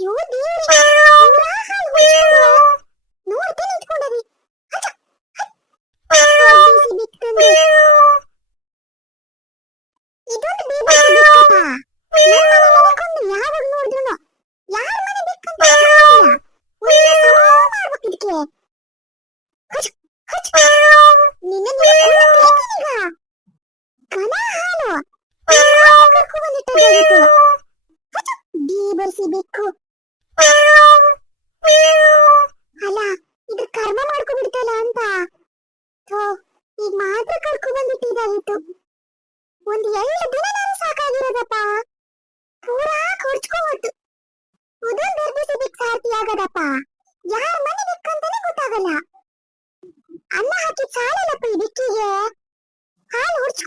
ಅಯ್ಯೋ ದೇವ್ರೇ, ಪೂರಾ ಹಾಲು ಹೊಯ್ಸ್ಕೊಂಡ್ವ. ನೋಡ್ತಾ ನಿಂತ್ಕೊಂಡವಿ. ಹಚ, ಬೇಸಿ ಬಿತ್ತಂದು. ಇದೊಂದು ಬೇಬಸಿ ಬಿಕ್ಕಪ್ಪ. ನನ್ ಮನೆ ಮನೆಗೊಂದು ಯಾವಾಗ ನೋಡಿದ್ರುನು ಯಾರ ಮನೆ ಬಿಕ್ಕಂತ ಕಾಣಲ್ಲ. ಒಂದೇ ಸಮ ಮಾಡ್ಬೇಕು ಇದಕ್ಕೆ. ಹಚ್ ಹಚ್ ನಿನ್ನ ಬೇಕೀಗ ಕನ ಹಾಲು ಕರ್ಕೊ ಬಂದಿಟ್ಟಾಗಿತ್ತು. ಹಚ್ ಬೇಬಸಿ ಬಿಕ್ಕು. ಅಲ್ಲ ಇದ್ರ ಕರ್ಮ ಮಾಡ್ಕೊಂಡ್ಬಿಡ್ತಲ್ಲ ಅಂತ. ಥೋ, ಈಗ ಮಾತ್ರ ಕರ್ಕೊ ಬಂದಿಟ್ಟಿದ್ದಾಗಿತ್ತು. ಒಂದು 2 ದಿನ ನಾನು ಸಾಕಾಗಿರೋದಪ್ಪ. ಪೂರಾ ಕೊಡ್ಚ್ಕೋವತ್ತು. ಅದೊಂದು ಬೇಬಸಿ ಬಿಕ್ ಸಾರ್ತಿ ಆಗದಪ್ಪ. ಯಾರ ಮನೆ ಬಿಕ್ಕಂತಾನೆ ಗೊತ್ತಾಗಲ್ಲ. ಅನ್ನ ಹಾಕಿ ಸಾಲಲ್ಲಪ್ಪ ಈ ಬಿಕ್ಕಿಗೆ. ಹಾಲು